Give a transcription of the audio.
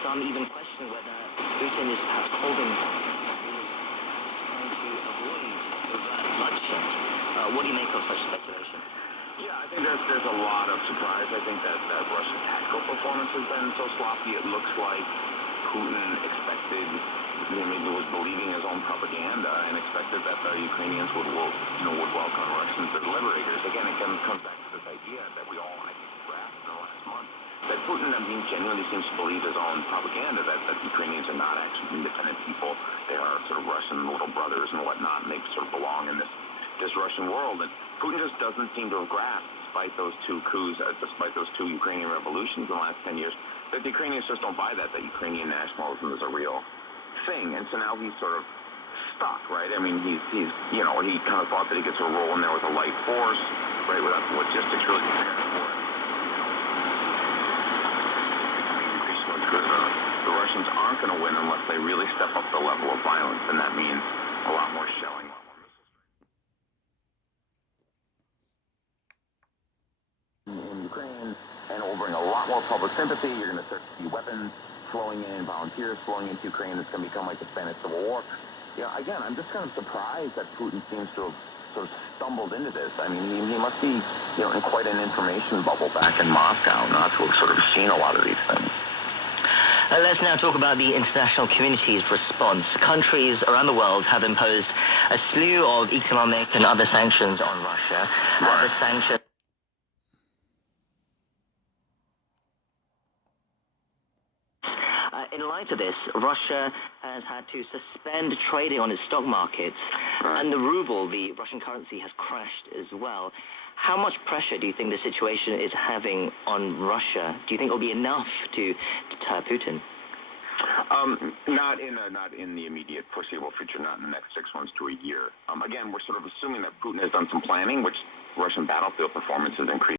some even question whether Putin is perhaps holding back, trying to avoid overt bloodshed. What do you make of such speculation? Yeah, I think there's a lot of surprise. I think that Russian tactical performance has been so sloppy. It looks like Putin expected, maybe was believing his own propaganda and expected that the Ukrainians would welcome Russians as liberators. Again, it comes back to this idea that we all, I think, grasped in the last month, that Putin, genuinely seems to believe his own propaganda, that Ukrainians are not actually independent people. They are sort of Russian little brothers and whatnot, and they sort of belong in this Russian world. And Putin just doesn't seem to have grasped, despite those two coups, despite those two Ukrainian revolutions in the last 10 years, that the Ukrainians just don't buy that Ukrainian nationalism is a real thing. And so now he's sort of stuck, right? I mean, he's he kind of thought that he could sort of roll in there with a light force, right, without the logistics really prepared for it. The Russians aren't going to win unless they really step up the level of violence, and that means a lot more shelling. In Ukraine, and will bring a lot more public sympathy. You're going to start to see weapons flowing in, volunteers flowing into Ukraine. It's going to become like the Spanish Civil War. Again, I'm just kind of surprised that Putin seems to have sort of stumbled into this. I mean, he must be, in quite an information bubble back in Moscow, not to have sort of seen a lot of these things. Let's now talk about the international community's response. Countries around the world have imposed a slew of economic and other sanctions on Russia. The sanctions in light of this, Russia has had to suspend trading on its stock markets, and the ruble, the Russian currency, has crashed as well. How much pressure do you think the situation is having on Russia? Do you think it will be enough to deter Putin? Not in the immediate foreseeable future, not in the next 6 months to a year. Again, we're sort of assuming that Putin has done some planning, which Russian battlefield performance has increased.